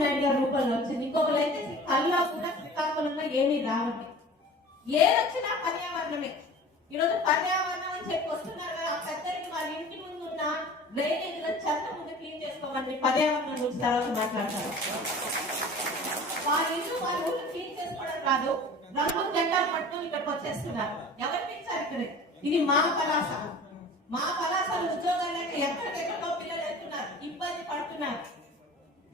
రామ్మోహన్ నాయుడు గారి రూపంలో వచ్చింది. ఇంకొకరు అయితే కల్లో కూడా శ్రీకాకుళంలో ఏమీ రావండి. ఏదొచ్చినా పర్యావరణమే. ఈరోజు పర్యావరణం అని చెప్పి వస్తున్నారు కదా, ఆ పెద్దలకి వాళ్ళ ఇంటి ముందు ఉన్న డ్రైనేజ్ లో చెత్త ముందు క్లీన్ చేసుకోమని పర్యావరణం గురించి తర్వాత మాట్లాడతారు. వాళ్ళ ఇల్లు వాళ్ళ ఊళ్ళు క్లీన్ చేసుకోవడం కాదు, రంగు జెండా పట్టుకుని ఇక్కడికి వచ్చేస్తున్నారు. ఎవరు పిలిచారు ఇక్కడ? ఇది మా కళాశ. మా కళాశాల ఉద్యోగాలు లేక ఎక్కడికెక్కడికో పిల్లలు వెళ్తున్నారు, ఇబ్బంది పడుతున్నారు.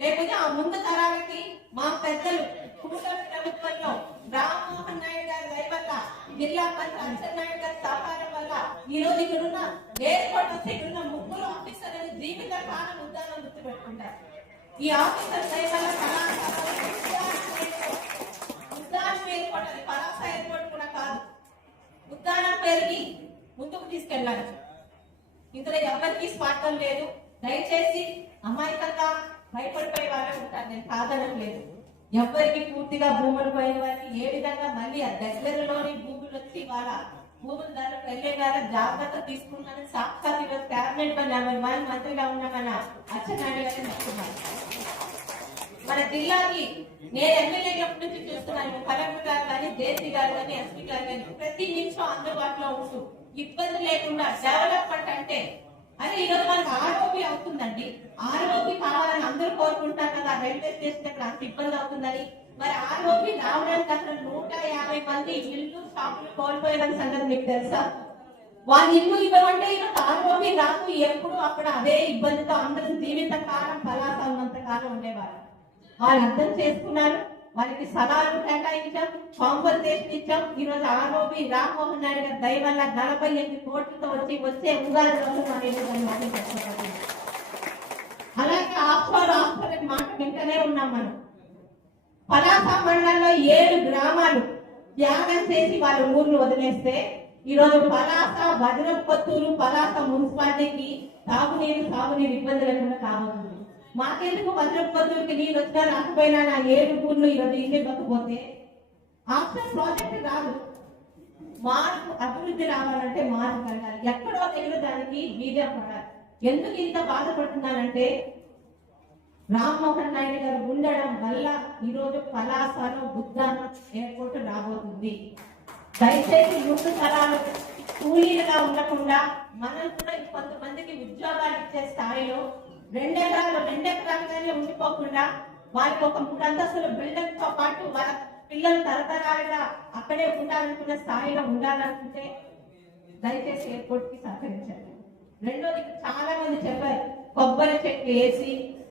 లేకపోతే ఆ ముందు తరాలకి మా పెద్దలు కూటమి ప్రభుత్వంలో రామ్మోహన్ నాయుడు గారి దయ వల్ల, జిల్లా మంత్రి అచ్చెన్నాయుడు గారి సహకారం వల్ల ఈ రోజు ఇక్కడున్న ఎయిర్పోర్ట్ వస్తే ఇక్కడున్న ముగ్గురు ఆఫీసర్లు జీవిత కాలం ఉద్దానం గుర్తుపెట్టుకుంటారు. ఈ ఆఫీసర్ దయ వల్ల ఉద్దానం ఎయిర్పోర్ట్, అది పలాస ఎయిర్పోర్ట్ కూడా కాదు, ఉద్దానం పెరిగి ముందుకు తీసుకెళ్ళాలి. ఇందులో ఎవరికి స్వార్థం లేదు. దయచేసి అమాయకంగా భయపడిపోయే వాళ్ళే ఉంటారు, నేను కాదనం లేదు. ఎవరికి పూర్తిగా భూములు పోయిన వారికి ఏ విధంగా మళ్ళీ ఆ దగ్గరలోని భూములు వచ్చి వాళ్ళ భూముల ధరలు వెళ్ళే గారు జాగ్రత్త తీసుకున్నారని సాక్షాత్ ఈరోజు క్యాబినెట్ మంత్రిగా ఉన్న మన అచ్చెన్నాయుడు గారిని చెప్తున్నారు. మన జిల్లాకి నేను ఎమ్మెల్యే నుంచి చూస్తున్నాను, కలెక్టర్ గారు కానీ, జేసీ గారు కానీ, ఎస్పీ గారు కానీ ప్రతి నిమిషం అందుబాటులో ఉంటూ ఇబ్బంది లేకుండా డెవలప్మెంట్ అంటే అదే ఈరోజు మనకు ఆర్ఓపి అవుతుందండి. ఆర్ఓపి కావాలని అందరూ కోరుకుంటారు కదా, రైల్వే స్టేషన్ దగ్గర అంత ఇబ్బంది అవుతుందని. మరి ఆర్ఓపి రావడానికి అసలు 150 మంది ఇల్లు షాపులు కోల్పోయిన సంగతి మీకు తెలుసా? వాళ్ళ ఇల్లు ఇవ్వమంటే ఈరోజు ఆర్ఓపి రాకు, ఎప్పుడు అక్కడ అదే ఇబ్బందితో అందరూ జీవిత కాలం పలాస ఉన్నంత కాలం ఉండేవారు. వాళ్ళు అర్థం చేసుకున్నారు, వాళ్ళకి స్థలాలు కేటాయించాం, కాంపన్సేషన్ ఇచ్చాం. ఈ రోజు ఆర్ఓపి రామ్మోహన్ నాయుడు గారి దయ వల్ల 48 కోట్లతో వచ్చే ఉగాది రోజు అలాగే ఆఫ్షోర్ మాట వింటనే ఉన్నాం మనం. పలాస మండలంలో 7 గ్రామాలు త్యాగం చేసి వాళ్ళ ఊర్లు వదిలేస్తే ఈరోజు పలాస, వజ్రపుకొత్తూరు, పలాస మున్సిపాలిటీకి సాగునీరు ఇబ్బంది లేకుండా కాబోతుంది. మాకెందుకు వజ్రపుకొత్తూరుకి నీళ్ళు వచ్చినా రాకపోయినా నా 7 ఊర్లు ఈరోజు ఇల్లు ఇవ్వకపోతే ఆఫ్టర్ ప్రాజెక్ట్ రాదు. మార్పు అభివృద్ధి రావాలంటే మార్పు కలగాలి. ఎక్కడో దగ్గర దానికి బీజం పడాలి. ఎందుకు ఇంత బాధపడుతున్నానంటే రామ్మోహన్ నాయుడు గారు ఉండడం వల్ల ఈరోజు పలాసలో ఉద్దానం ఎయిర్పోర్ట్ రాబోతుంది. దయచేసి ముందు తరాలు కూలీలుగా ఉండకుండా మనం కూడా కొంతమందికి ఉద్యోగాలు ఇచ్చే స్థాయిలో 2 ఎకరాలుగానే ఉండిపోకుండా వాళ్ళకి ఒక 3 అంతస్తుల బిల్డింగ్ తో పాటు వాళ్ళ పిల్లలు తరతరాలుగా అక్కడే ఉండాలనుకున్న స్థాయిలో ఉండాలనుకుంటే దయచేసి ఎయిర్పోర్ట్ కి సహకరించండి. రెండోది చాలా మంది చెప్పారు, కొబ్బరి చెట్లు వేసి